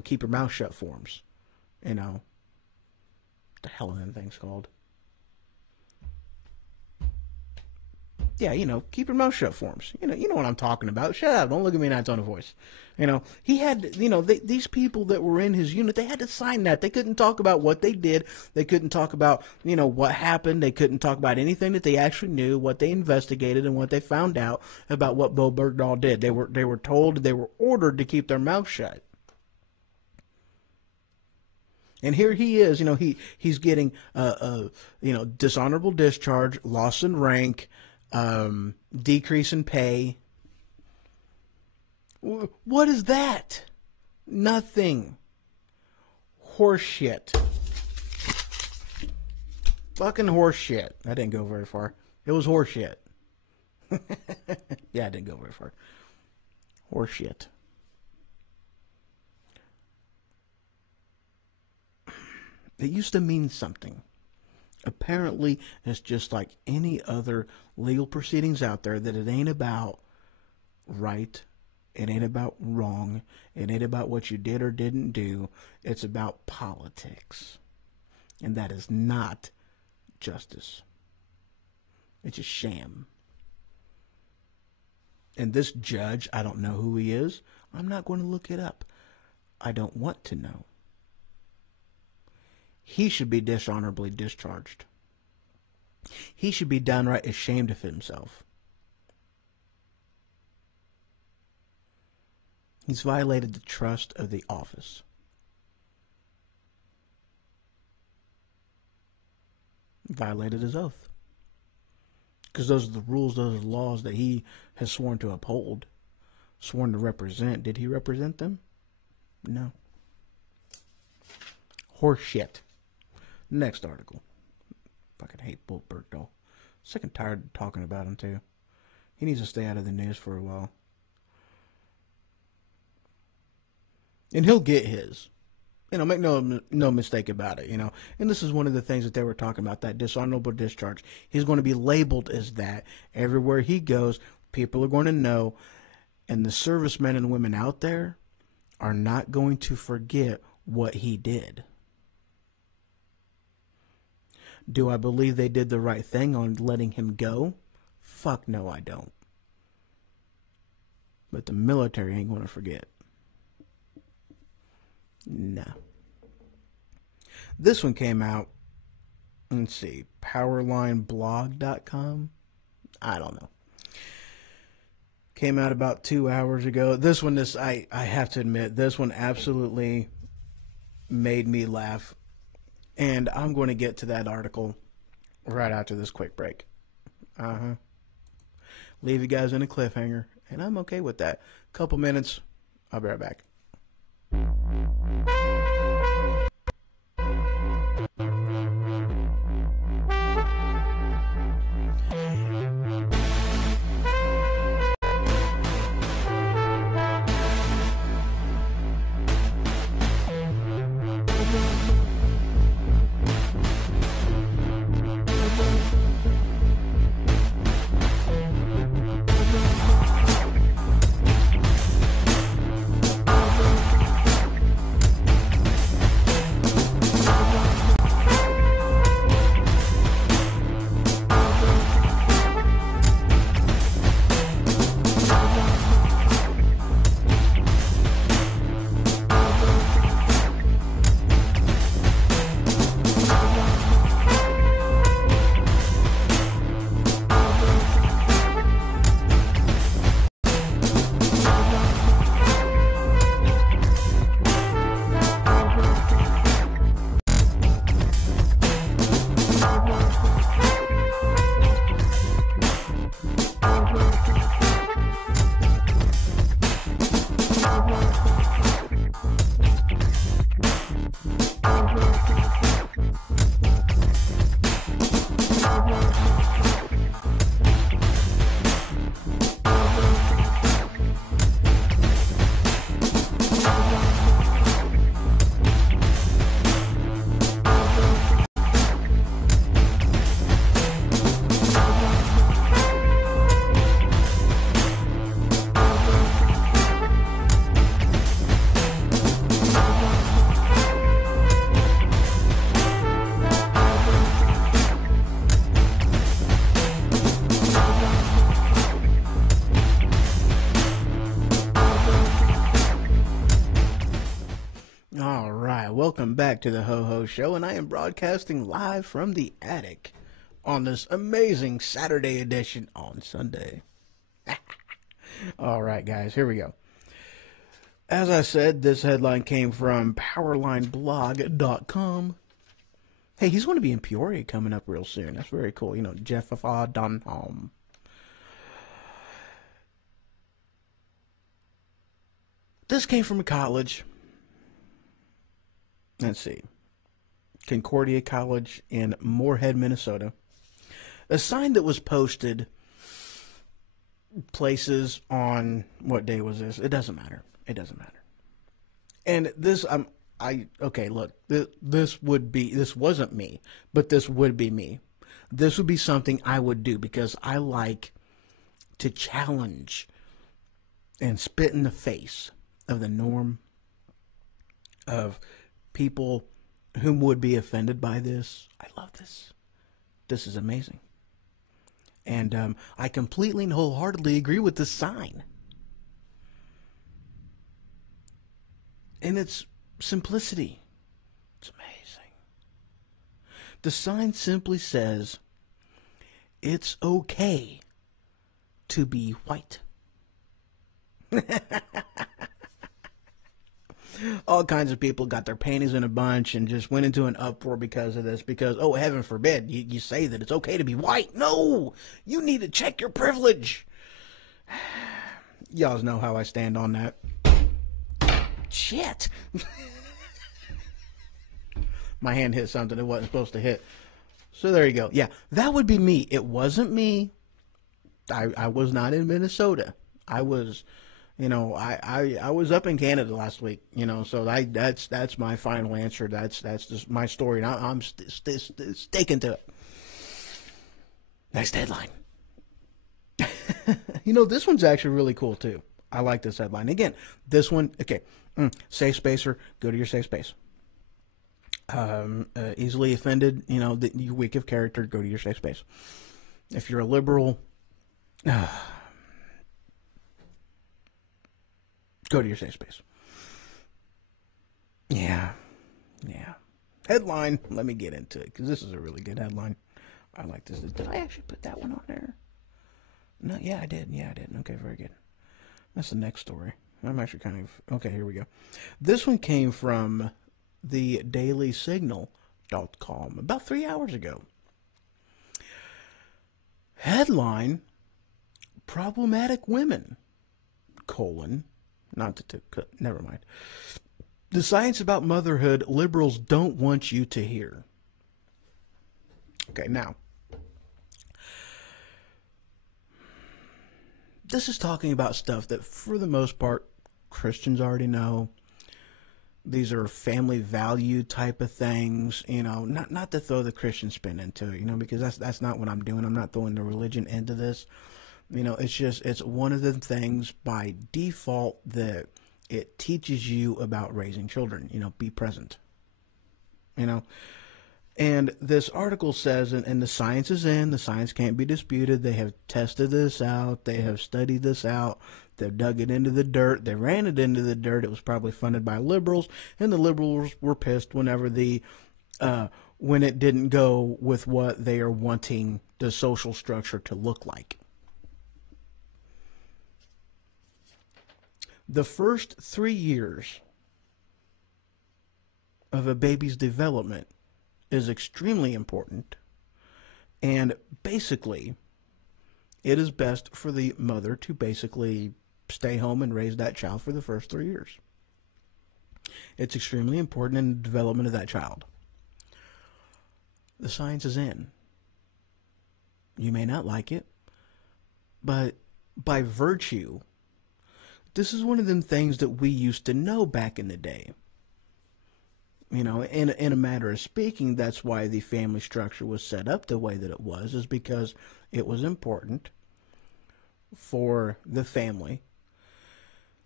keep your mouth shut forms. What the hell are them things called? Yeah, keep your mouth shut forms. You know what I'm talking about. Shut up. Don't look at me in that tone of voice. He had, these people that were in his unit, they had to sign that. They couldn't talk about what they did. They couldn't talk about, what happened. They couldn't talk about anything that they actually knew, what they investigated, and what they found out about what Bo Bergdahl did. They were told, they were ordered to keep their mouth shut. And here he is, he's getting, dishonorable discharge, loss in rank, decrease in pay. What is that? Nothing. Horseshit. Fucking horseshit. That didn't go very far. It was horseshit. Yeah, it didn't go very far. Horseshit. It used to mean something. Apparently, it's just like any other legal proceedings out there, that it ain't about right, it ain't about wrong, it ain't about what you did or didn't do. It's about politics. And that is not justice. It's a sham. And this judge, I don't know who he is. I'm not going to look it up. I don't want to know. He should be dishonorably discharged. He should be downright ashamed of himself. He's violated the trust of the office. Violated his oath. Because those are the rules, those are the laws that he has sworn to uphold, sworn to represent. Did he represent them? No. Horse shit. Next article. Fucking hate Bolt Bergdahl. Sick and tired of talking about him, too. He needs to stay out of the news for a while. And he'll get his. Make no mistake about it, And this is one of the things that they were talking about, that dishonorable discharge. He's going to be labeled as that. Everywhere he goes, people are going to know. And the servicemen and women out there are not going to forget what he did. Do I believe they did the right thing on letting him go? Fuck no, I don't. But the military ain't going to forget. No. This one came out, let's see, powerlineblog.com? I don't know. Came out about 2 hours ago. This one, I have to admit, this one absolutely made me laugh. And I'm going to get to that article right after this quick break. Leave you guys in a cliffhanger, and I'm okay with that. Couple minutes, I'll be right back. Welcome back to the Ho Ho Show, and I am broadcasting live from the attic on this amazing Saturday edition on Sunday. All right, guys, here we go. As I said, this headline came from powerlineblog.com. Hey, he's going to be in Peoria coming up real soon. That's very cool. Jeff Dunham. This came from a college. Let's see. Concordia College in Moorhead, Minnesota. A sign that was posted places on, what day was this? It doesn't matter. It doesn't matter. And this, okay, look, this wasn't me, but this would be me. This would be something I would do because I like to challenge and spit in the face of the norm of people whom would be offended by this. I love this. This is amazing. And I completely and wholeheartedly agree with this sign. And its simplicity. It's amazing. The sign simply says, it's okay to be white. All kinds of people got their panties in a bunch and just went into an uproar because of this. Because, oh, heaven forbid, you say that it's okay to be white. No, you need to check your privilege. Y'all know how I stand on that. Shit. My hand hit something it wasn't supposed to hit. So there you go. Yeah, that would be me. It wasn't me. I was not in Minnesota. I was, I was up in Canada last week. So that's my final answer. That's just my story, and I'm sticking to it. Next headline. This one's actually really cool too. I like this headline. Again, this one. Okay, safe spacer. Go to your safe space. Easily offended. You're weak of character. Go to your safe space. If you're a liberal. Go to your safe space. Yeah. Headline. Let me get into it because this is a really good headline. I like this. Did I actually put that one on there? No. Yeah, I did. Okay, very good. That's the next story. I'm actually okay. Here we go. This one came from the DailySignal.com about 3 hours ago. Headline: Problematic women, never mind. The science about motherhood liberals don't want you to hear. Okay, now, this is talking about stuff that, for the most part, Christians already know. These are family value type of things, not to throw the Christian spin into it, because that's not what I'm doing. I'm not throwing the religion into this. It's one of the things by default that it teaches you about raising children. Be present. And this article says, and the science is in, the science can't be disputed. They have tested this out. They have studied this out. They've dug it into the dirt. They ran it into the dirt. It was probably funded by liberals, and the liberals were pissed whenever when it didn't go with what they are wanting the social structure to look like. The first 3 years of a baby's development is extremely important, and basically it is best for the mother to basically stay home and raise that child for the first 3 years. It's extremely important in the development of that child. The science is in. You may not like it, but by virtue, this is one of them things that we used to know back in the day. In a matter of speaking, that's why the family structure was set up the way that it was, is because it was important for the family.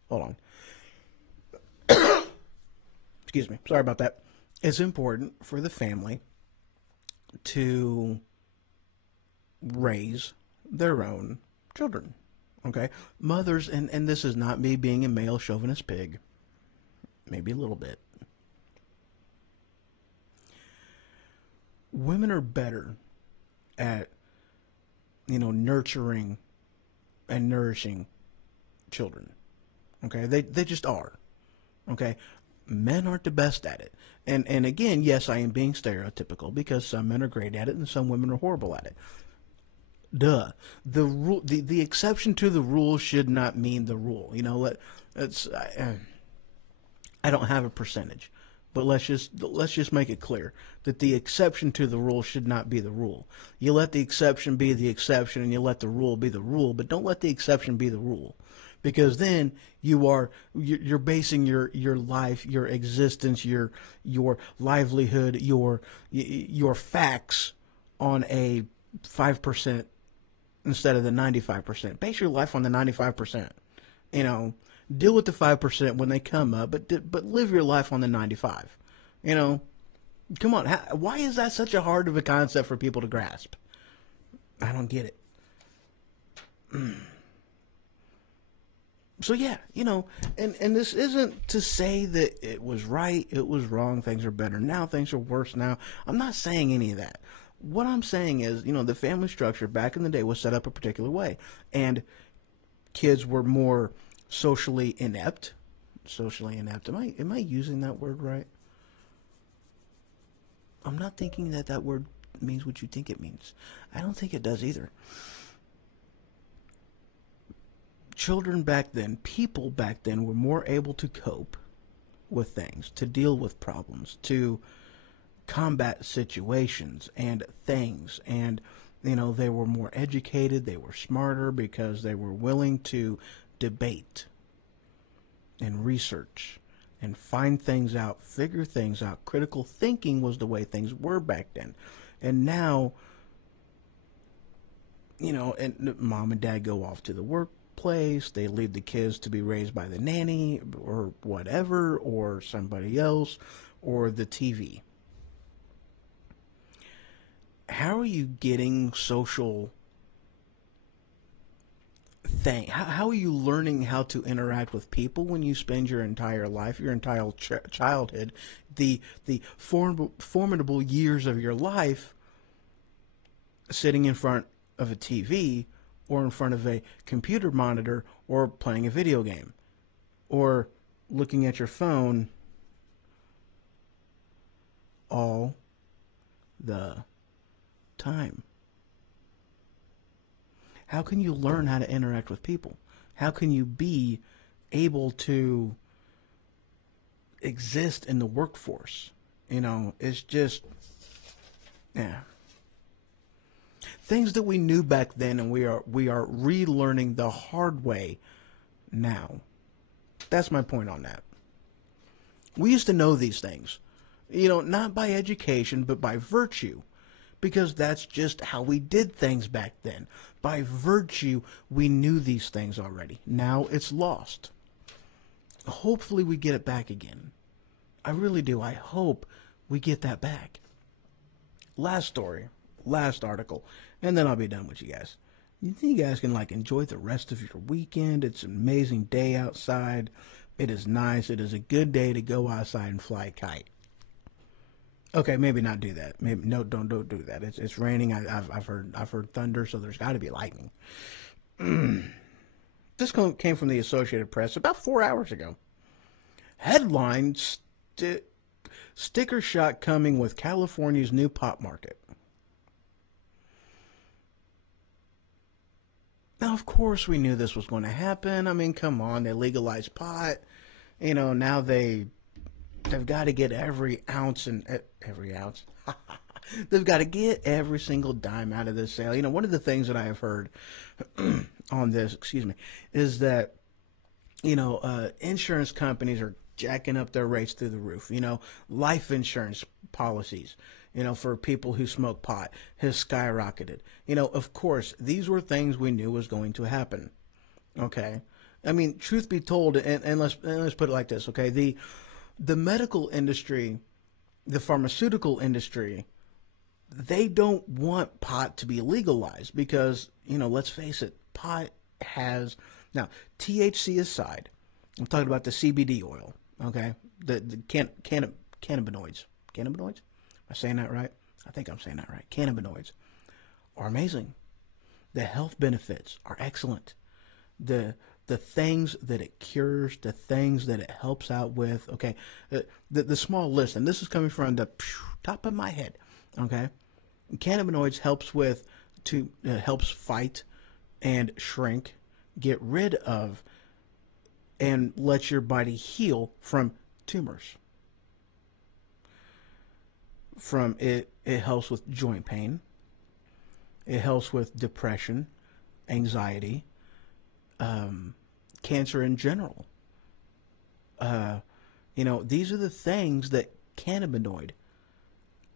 Hold on. Excuse me. Sorry about that. It's important for the family to raise their own children. Okay? Mothers, and this is not me being a male chauvinist pig. Maybe a little bit. Women are better at, nurturing and nourishing children. Okay? They just are. Okay? Men aren't the best at it. And again, yes, I am being stereotypical because some men are great at it and some women are horrible at it. Duh. The exception to the rule should not mean the rule. I don't have a percentage, but let's just make it clear that the exception to the rule should not be the rule. You let the exception be the exception, and you let the rule be the rule, but don't let the exception be the rule, because then you're basing your life, your existence, your livelihood, your facts on a 5% instead of the 95%. Base your life on the 95%. Deal with the 5% when they come up, but live your life on the 95. Come on. Why is that such a hard of a concept for people to grasp? I don't get it. So yeah, and this isn't to say that it was right, it was wrong, things are better now, things are worse now. I'm not saying any of that. What I'm saying is, the family structure back in the day was set up a particular way, and kids were more socially inept. Socially inept. Am I using that word right? I'm not thinking that word means what you think it means. I don't think it does either. Children back then, people back then, were more able to cope with things, to deal with problems, to combat situations and things. And, they were more educated, they were smarter because they were willing to debate and research and find things out, figure things out. Critical thinking was the way things were back then. And now, and mom and dad go off to the workplace. They leave the kids to be raised by the nanny or whatever, or somebody else, or the TV. How are you getting social thing? How are you learning how to interact with people when you spend your entire life, your entire childhood, the formidable years of your life sitting in front of a TV or in front of a computer monitor or playing a video game or looking at your phone all the time? How can you learn how to interact with people? How can you be able to exist in the workforce? It's just, yeah. Things that we knew back then, and we are relearning the hard way now. That's my point on that. We used to know these things, not by education, but by virtue, because that's just how we did things back then. By virtue, we knew these things already. Now it's lost. Hopefully we get it back again. I really do. I hope we get that back. Last story, last article, and then I'll be done with you guys. You think you guys can enjoy the rest of your weekend? It's an amazing day outside. It is nice. It is a good day to go outside and fly a kite. Okay, maybe not do that. Maybe don't do that. It's raining. I've heard thunder, so there's got to be lightning. This came from the Associated Press about 4 hours ago. Headline: sticker shock coming with California's new pot market. Now, of course, we knew this was going to happen. I mean, come on, they legalized pot. Now they've got to get every ounce and every ounce. They've got to get every single dime out of this sale. One of the things that I have heard on this, is that, insurance companies are jacking up their rates through the roof. Life insurance policies, for people who smoke pot has skyrocketed. Of course, these were things we knew was going to happen. Okay. I mean, truth be told, and let's put it like this. Okay. The medical industry, the pharmaceutical industry, they don't want pot to be legalized because, let's face it, pot has, now, THC aside, I'm talking about the CBD oil, okay? The cannabinoids. Cannabinoids? Am I saying that right? I think I'm saying that right. Cannabinoids are amazing. The health benefits are excellent. The things that it cures, the things that it helps out with, okay? The small list, and this is coming from the top of my head, okay? Cannabinoids helps fight and shrink, get rid of, and let your body heal from tumors. It helps with joint pain. It helps with depression, anxiety, cancer in general. These are the things that cannabinoid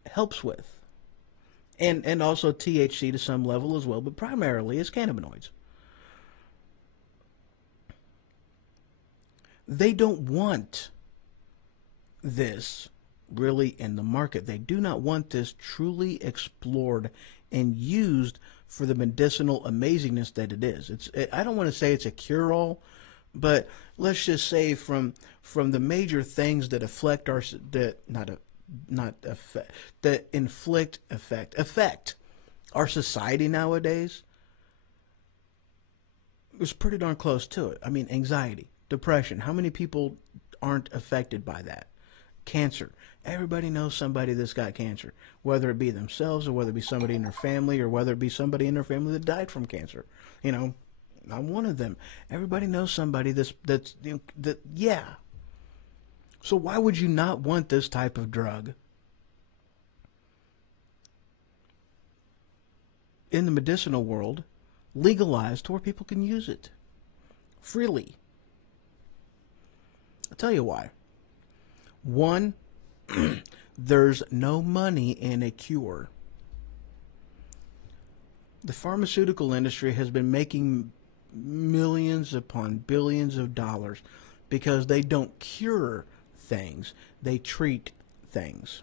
helps with. And also THC to some level as well, but primarily it's cannabinoids. They don't want this really in the market. They do not want this truly explored and used for the medicinal amazingness that it is. I don't want to say it's a cure-all, but let's just say from the major things that affect not effect, that inflict affect our society nowadays is pretty darn close to it. I mean, anxiety, depression. How many people aren't affected by that? Cancer. Everybody knows somebody that's got cancer, whether it be themselves or whether it be somebody in their family or whether it be somebody in their family that died from cancer. You know, I'm one of them. Everybody knows somebody that's you know, that yeah. So why would you not want this type of drug in the medicinal world legalized to where people can use it freely? I'll tell you why. One, there's no money in a cure. The pharmaceutical industry has been making millions upon billions of dollars because they don't cure things, they treat things.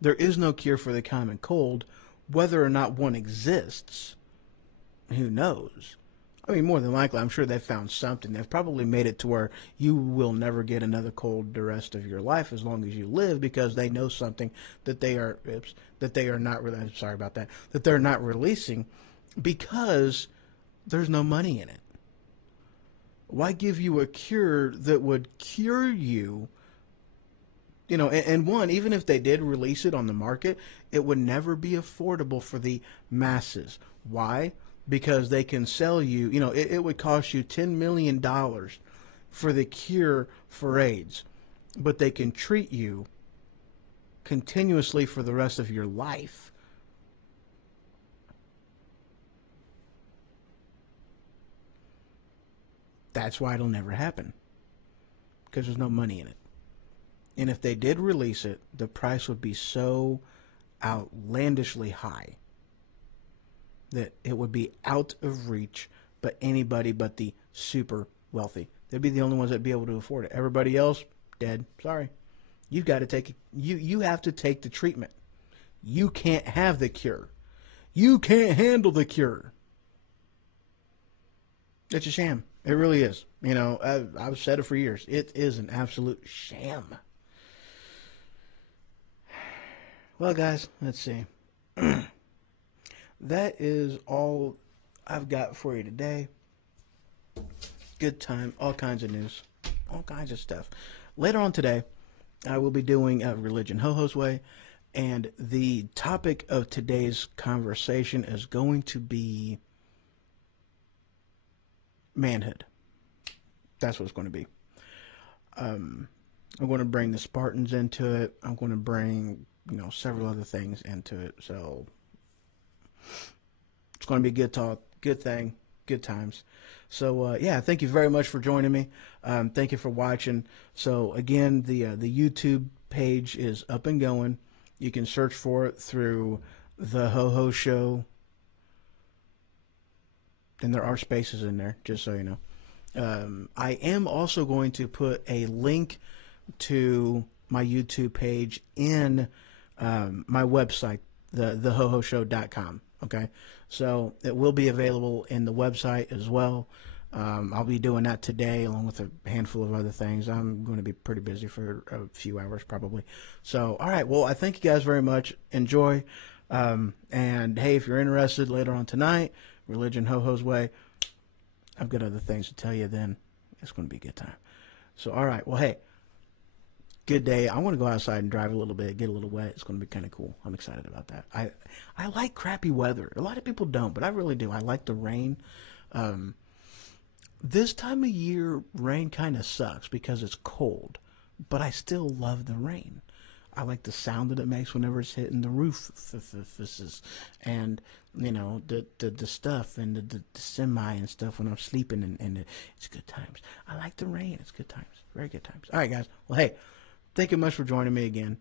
There is no cure for the common cold. Whether or not one exists, who knows? I mean, more than likely, I'm sure they've found something. They've probably made it to where you will never get another cold the rest of your life as long as you live, because they know something that they are not really. I'm sorry about that. That they're not releasing because there's no money in it. Why give you a cure that would cure you? You know, and one, even if they did release it on the market, it would never be affordable for the masses. Why? Because they can sell you, you know, it would cost you $10 million for the cure for AIDS, but they can treat you continuously for the rest of your life. That's why it'll never happen, because there's no money in it. And if they did release it, the price would be so outlandishly high that it would be out of reach but anybody but the super wealthy. They'd be the only ones that'd be able to afford it. Everybody else, dead. Sorry. You've got to take it. You have to take the treatment. You can't have the cure. You can't handle the cure. It's a sham. It really is. You know, I've said it for years. It is an absolute sham. Well, guys, let's see. That is all I've got for you today. Good time, all kinds of news, all kinds of stuff. Later on today, I will be doing a Religion Ho-Ho's Way, and the topic of today's conversation is going to be manhood. That's what it's going to be. I'm going to bring the Spartans into it. I'm going to bring, you know, several other things into it. So it's going to be good talk, good thing, good times. So yeah, thank you very much for joining me. Thank you for watching. So again, the YouTube page is up and going. You can search for it through the Ho-Ho Show, and there are spaces in there, just so you know. I am also going to put a link to my YouTube page in my website, thehohoshow.com. Okay, so it will be available in the website as well. I'll be doing that today along with a handful of other things. I'm going to be pretty busy for a few hours probably. So, all right, well, I thank you guys very much. Enjoy. And hey, if you're interested later on tonight, Religion Ho-Ho's Way, I've got other things to tell you then. It's going to be a good time. So, all right, well, hey, good day. I want to go outside and drive a little bit, get a little wet. It's going to be kind of cool. I'm excited about that. I like crappy weather. A lot of people don't, but I really do. I like the rain. This time of year, rain kind of sucks because it's cold, but I still love the rain. I like the sound that it makes whenever it's hitting the roof, and you know the stuff and the semi and stuff when I'm sleeping, and it's good times. I like the rain. It's good times, very good times. All right, guys. Well, hey, thank you much for joining me again,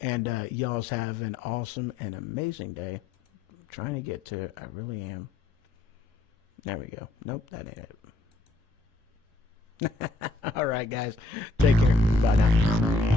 and y'all's have an awesome and amazing day. I'm trying to get to it. I really am. There we go. Nope, that ain't it. All right, guys. Take care. Bye now.